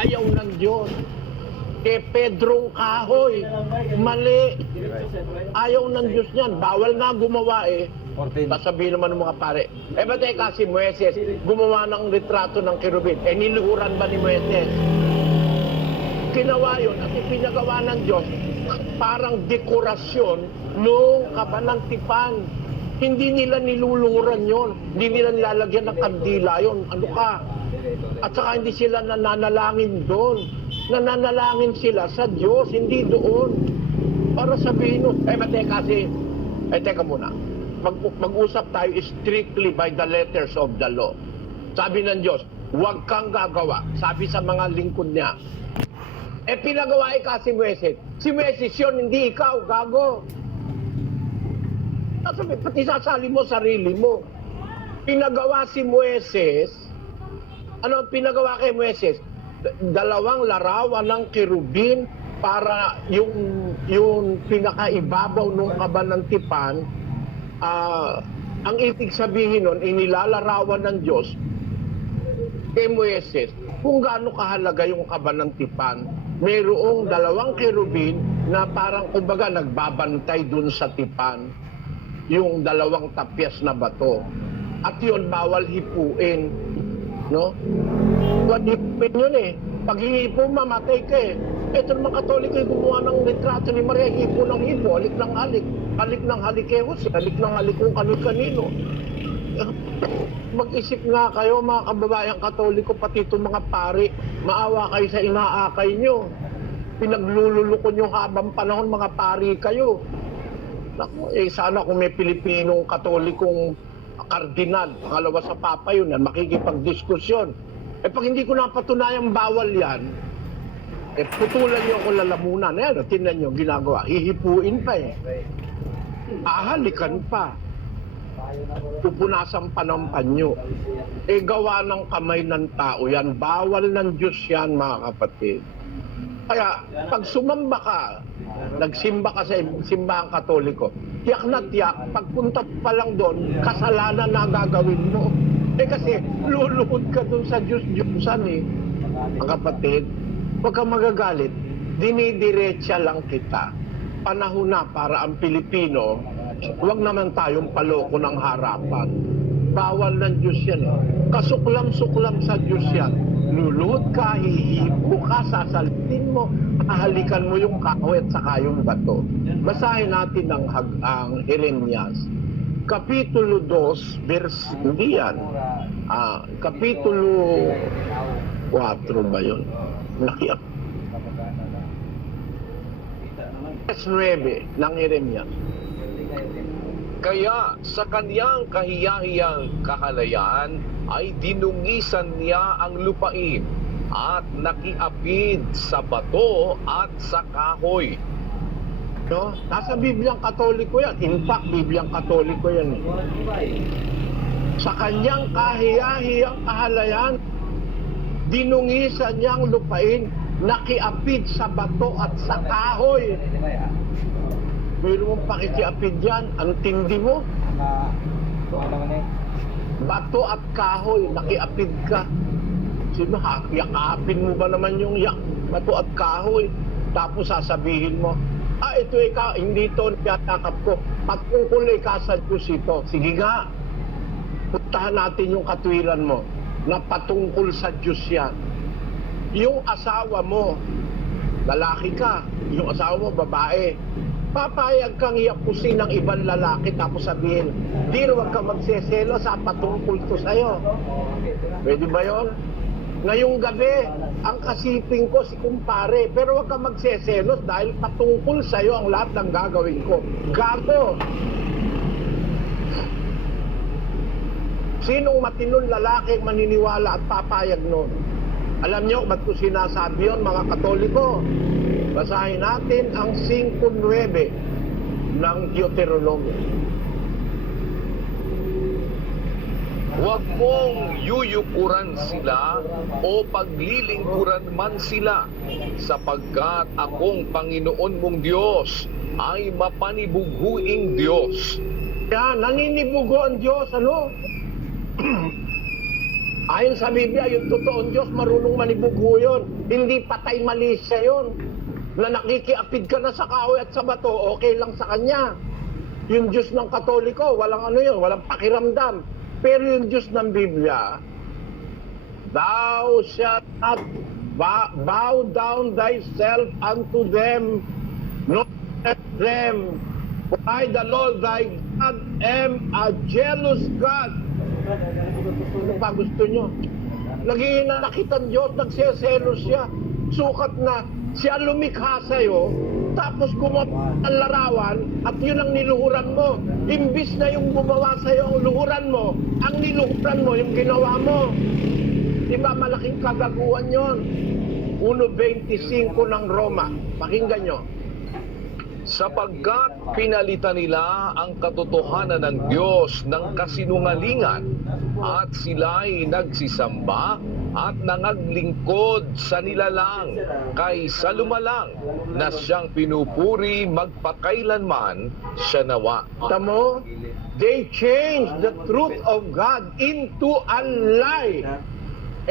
ayaw ng Diyos. Kay Pedrong kahoy, mali. Ayaw ng Diyos niyan. Bawal nga gumawa eh. 14. Sasabihin naman ng mga pare, ba teka si Moises, gumawa ng litrato ng kerubin. Niluhuran ba ni Moises? Ginawa yun at ipinagawa ng Diyos parang dekorasyon nung kabanantipan. Hindi nila niluluhuran yon, hindi nila nilalagyan ng kandila yon. Ano ka? At saka hindi sila nananalangin doon. Nananalangin sila sa Diyos, hindi doon. Para sabihin nun, teka muna. Mag-usap tayo strictly by the letters of the law. Sabi ng Diyos, huwag kang gagawa. Sabi sa mga lingkod niya, pinagawa si Moises. Si Moises yun, hindi ikaw, gago. Sabi, pati sasali mo sarili mo. Pinagawa si Moises. Ano ang pinagawa kay Moises? Dalawang larawan ng kerubin para yung pinakaibabaw ng kabanantipan. Ang ibig sabihin nun, inilalarawan ng Diyos kay Moises kung gaano kahalaga yung kabanantipan. Mayroong dalawang kerubin na parang kumbaga nagbabantay dun sa tipan, yung dalawang tapyas na bato. At yun, bawal hipuin. No? Huwag hipuin yun eh. Pag hipo, mamatay ka eh. Ito naman Katoliko ay gumawa ng litrato ni Maria, hipo ng hipo, halik ng halik. Halik ng halikehos, halik ng halik kung kani-kanino. Mag-isip nga kayo mga kababayang Katoliko, pati itong mga pari, maawa kayo sa inaakay nyo. Pinaglululoko nyo habang panahon, mga pari kayo. Naku, sana kung may Pilipinong Katolikong kardinal, pangalawa sa Papa yun, makikipagdiskusyon. Pag hindi ko napatunayang bawal yan, putulan nyo ako lalamunan. Tingnan nyo, ginagawa. Hihipuin pa eh. Ahalikan pa. Pupunasan pa ng panyo. Gawa ng kamay ng tao yan. Bawal ng Diyos yan, mga kapatid. Kaya, pag sumamba ka, nagsimba ka sa simbahang Katoliko, tiyak na tiyak, pagpunta pa lang doon, kasalanan na gagawin mo. Kasi luluhod ka doon sa Diyos-Diyosan eh. Mga kapatid, huwag kang magagalit, dinidiretsa lang kita. Panahon na para ang Pilipino, huwag naman tayong paloko ng harapan. Bawal ng Diyos yan eh. Kasuklam-suklam sa Diyos yan. Luluhod ka, hihipo ka, sasalitin mo, hahalikan mo yung kahoy at saka yung bato. Basahin natin ang Jeremias. Kapitulo 2, verse, hindi yan. Kapitulo 4 ba yun? Nakiap. Verse 9 ng Jeremias. Kaya sa kaniyang kahiyahiyang kahalayaan ay dinungisan niya ang lupain at nakiapid sa bato at sa kahoy. No? Nasa Bibliang Katoliko yan. In fact, Bibliang Katoliko yan eh. Sa kanyang kahiyahiyang kahalayan, dinungisan niyang lupain, nakiapid sa bato at sa kahoy. Mayroon mong pakikiapid yan. Ang tindi mo? Bato at kahoy, nakiapid ka. Sino, yakapin mo ba naman yung bato at kahoy? Tapos sasabihin mo, ito ikaw, hindi ito natakap ko. Patungkulay ka sa Diyos ito. Sige nga, puntahan natin yung katwiran mo na patungkol sa Diyos yan. Yung asawa mo, lalaki ka, yung asawa mo, babae, papayag kang iyakusin ng ibang lalaki tapos sabihin, huwag ka magseselo sa patungkol to sa'yo. Pwede ba yun? Ngayong gabi, ang kasiping ko si kumpare, pero huwag ka magseselos dahil patungkol sa'yo ang lahat ng gagawin ko. Gago! Sinong matinong lalaki maniniwala at papayag nun? Alam nyo, ba't ko sinasabi yun, mga Katoliko? Basahin natin ang 5:9 ng Deuteronomio. Huwag mong yuyukuran sila o paglilingkuran man sila, sapagkat akong Panginoon mong Diyos ay mapanibughuing Diyos. Kaya naninibugo ang Diyos, ano? Ayon sa Biblia, yung totoong Diyos, marunong manibugho yun. Hindi patay malisya yun. Na nakikiapid ka na sa kahoy at sa bato, okay lang sa Kanya. Yung Diyos ng Katoliko, walang ano yun, walang pakiramdam. Pero yung Diyos ng Biblia, thou shalt not bow down thyself unto them, nor let them. For I, the Lord thy God, am a jealous God. Ano pa gusto nyo? Naghihinakitan Diyos, nagseselos siya. Sukat na siya lumikha sa'yo, tapos gumawa ang larawan, at yun ang niluhuran mo. Imbis na yung gumawa sa'yo ang luhuran mo, ang niluhuran mo, yung ginawa mo. Diba malaking kagaguhan yon? 1.25 ng Roma. Pakinggan nyo. Sapagkat pinalitan nila ang katotohanan ng Diyos ng kasinungalingan at sila'y nagsisamba at nangaglingkod sa nilalang kaysa lumalang na siyang pinupuri magpakailanman siya nawa. Tamo, they changed the truth of God into a lie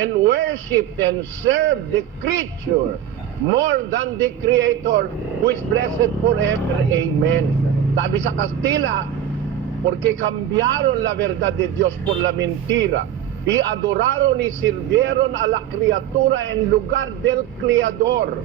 and worship and serve the creature more than the Creator, who is blessed forever. Amen. Sabi sa Kastila, porque cambiaron la verdad de Dios por la mentira y adoraron y sirvieron a la criatura en lugar del Creador,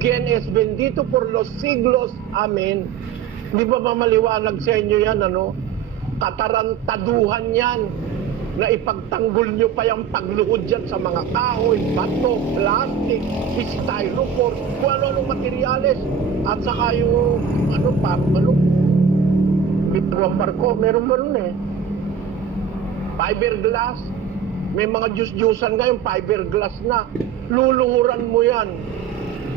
quien es bendito por los siglos. Amen. Di ba mamaliwanag sa inyo yan, ano? Katarantaduhan yan, na ipagtanggol nyo pa yung pagluhod dyan sa mga kahoy, bato, plastic, styrofoam, kung ano-anong materyales, at saka yung, bitruang barko, meron eh. Fiberglass, may mga juice-juicean ngayon, fiberglass na. Luluhuran mo yan.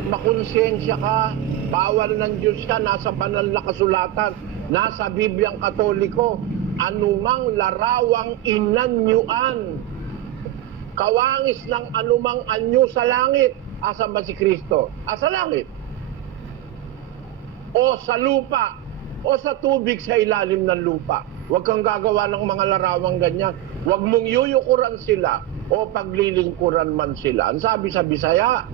Makonsensya ka, bawal ng Diyos ka, nasa banal na kasulatan, nasa Bibliang Katoliko, anumang larawang inanyuan, kawangis ng anumang anyo sa langit. Asan ba si Kristo? Sa langit, o sa lupa, o sa tubig sa ilalim ng lupa. Huwag kang gagawa ng mga larawang ganyan. Huwag mong yuyukuran sila o paglilingkuran man sila. Ang sabi sa Bisaya,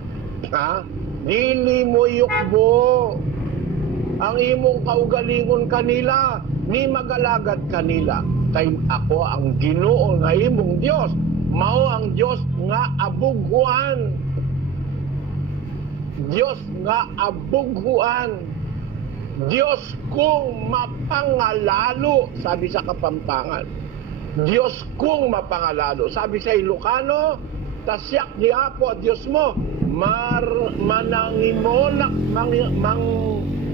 dili mo yukbo ang imong kaugalingon kanila, ni magalagad kanila. Kay ako ang Ginoo nga imong Dios, mao ang Dios nga abughuan. Dios nga abughuan. Dios kong mapangalalo, sabi sa Kapampangan. Dios kong mapangalalo. Sabi sa Ilocano, tasyak ni Apo at Dios mo,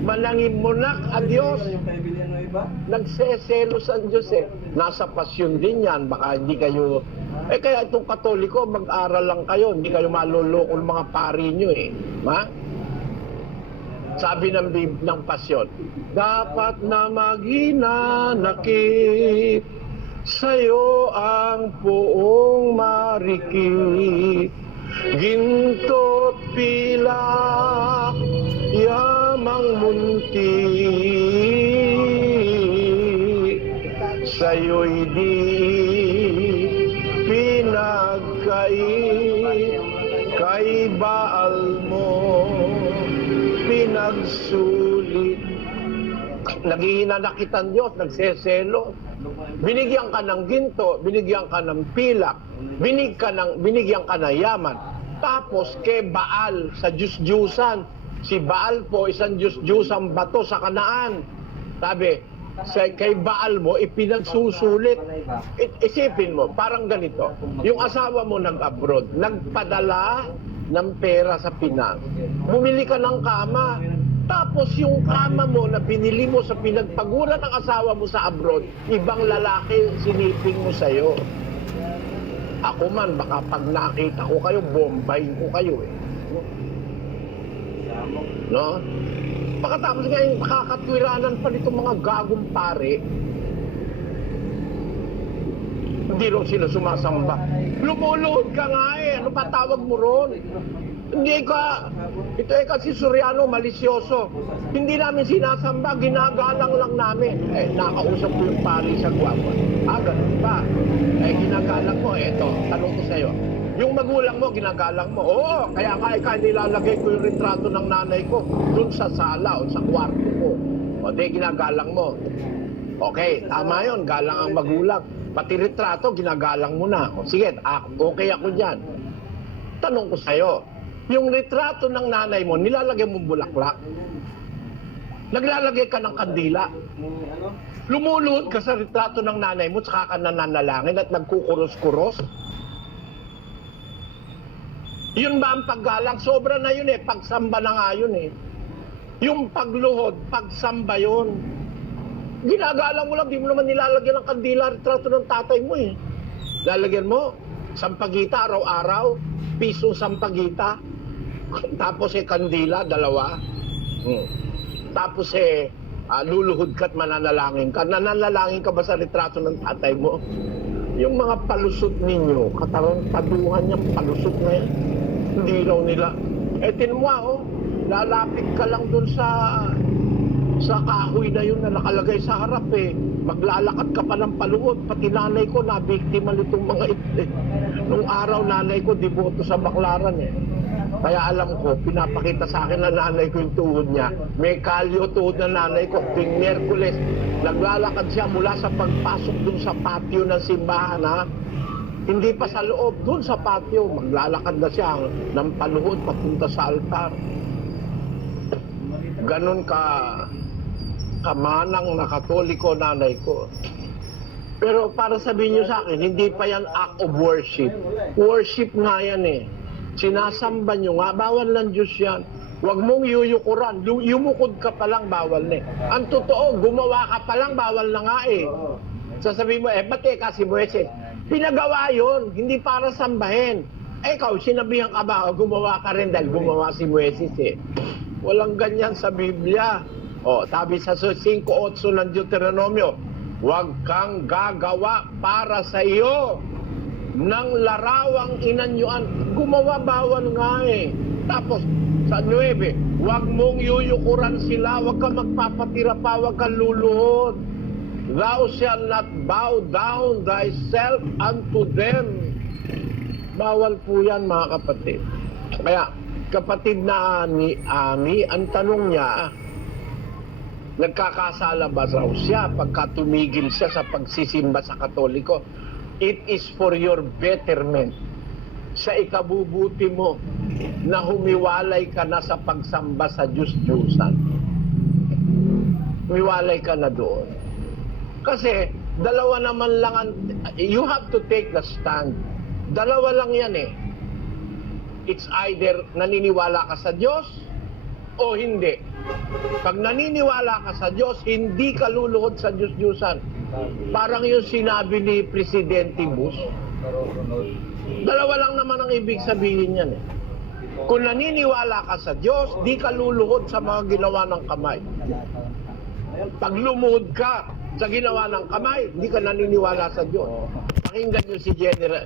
manangimonak ang Diyos. Nagseselos ang Diyos eh. Nasa pasyon din yan. Baka hindi kayo... kaya itong Katoliko, mag-aral lang kayo. Hindi kayo maluloko ng mga pari nyo eh. Sabi ng pasyon, dapat na maghinanakit sa'yo ang puong marikit. Ginto't pilak, yamang munti, sa'yo'y di pinagkait, kay Baal mo pinagsulit. Naghihinanakitan Diyos, nagseselo. Binigyan ka ng ginto, binigyan ka ng pilak, binigyan ka ng yaman. Tapos kay Baal sa Diyos-Diyusan, si Baal po isang Diyos-Diyusang bato sa Kanaan. Sabi, kay Baal mo ipinagsusulit. Isipin mo, parang ganito. Yung asawa mo nag-abroad, nagpadala ng pera sa Pinas. Bumili ka ng kama. Tapos yung kama mo na binili mo sa pinagpaguran ng asawa mo sa abroad, ibang lalaki siniping mo sa'yo. Ako man, baka pag nakita ko kayo, bombayin ko kayo eh. No? Pagkatapos ngayon, makakatwiranan pa nito mga gagong pare. Hindi rin sila sumasamba. Lumuluhod ka nga eh. Ano pa tawag mo ron? Ito kasi Soriano, malisyoso. Hindi namin sinasamba, ginagalang lang namin. Nakausap ko yung pari sa Guapa. Ganun ba? Ginagalang mo, tanong ko sa'yo. Yung magulang mo, ginagalang mo. Oo, kaya nilalagay ko yung retrato ng nanay ko dun sa sala o sa kwarto ko. Ginagalang mo. Okay, tama yun, galang ang magulang. Pati retrato, ginagalang mo na. Sige, okay ako dyan. Tanong ko sa'yo, yung retrato ng nanay mo, nilalagay mo bulaklak? Naglalagay ka ng kandila? Lumuluhod ka sa retrato ng nanay mo, saka ka nananalangin at nagkukuros-kuros? Yun ba ang paggalang? Sobra na yun pagsamba na nga yun Yung pagluhod, pagsamba yun. Ginagalang mo lang, di mo naman nilalagyan ng kandila retrato ng tatay mo Lalagyan mo, sampagita araw-araw, piso sampagita, tapos kandila, 2. Tapos luluhod ka at mananalangin ka. Nananalangin ka ba sa retrato ng tatay mo? Yung mga palusot ninyo, katarantaduhan niyang palusot na yan, hindi raw nila. Tinmo lalapit ka lang dun sa kahoy na yun na nakalagay sa harap Maglalakad ka pa ng paluhod. Pati nanay ko nabiktima nitong mga ito Nung araw nanay ko diboto sa baklaran Kaya alam ko, pinapakita sa akin na nanay ko yung tuhod niya. May kalyo tuhod na nanay ko. Tuwing Miyerkules, naglalakad siya mula sa pagpasok dun sa patio ng simbahan Hindi pa sa loob, dun sa patio. Maglalakad na siya ng paluhod papunta sa altar. Ganon kamanang na Katoliko nanay ko. Pero para sabihin nyo sa akin, hindi pa yan act of worship. Worship nga yan Sinasamba nyo nga, bawal ng Diyos yan. Huwag mong yuyukuran. Yumukod ka pa lang, bawal Ang totoo, gumawa ka pa lang, bawal na nga Sasabihin mo, ba't kasi Moises? Pinagawa yon, hindi para sambahin. Ikaw, sinabihan ka ba, gumawa ka rin dahil gumawa si Moises Walang ganyan sa Biblia. Sabi sa 5:8 ng Deuteronomio, huwag kang gagawa para sa iyo ng larawang inanyuan. Gumawa, bawal nga Tapos, sa 9, huwag mong yuyukuran sila, huwag kang magpapatira pa, huwag kang luluhod. Thou shalt not bow down thyself unto them. Bawal po yan, mga kapatid. Kaya, kapatid na Ami, ang tanong niya, nagkakasala ba raw siya pagka tumigil siya sa pagsisimba sa Katoliko? It is for your betterment. Sa ikabubuti mo na humiwalay ka na sa pagsamba sa Diyos-Diyusan. Humiwalay ka na doon. Kasi dalawa naman lang you have to take the stand. Dalawa lang yan It's either naniniwala ka sa Diyos o hindi. Pag naniniwala ka sa Diyos, hindi ka luluhod sa Diyos-Diyusan. Parang yung sinabi ni Presidente Bush. Dalawa lang naman ang ibig sabihin yan Kung naniniwala ka sa Diyos, di ka luluhod sa mga ginawa ng kamay. Pag lumuhod ka sa ginawa ng kamay, hindi ka naniniwala sa Diyos. Pakinggan nyo si General.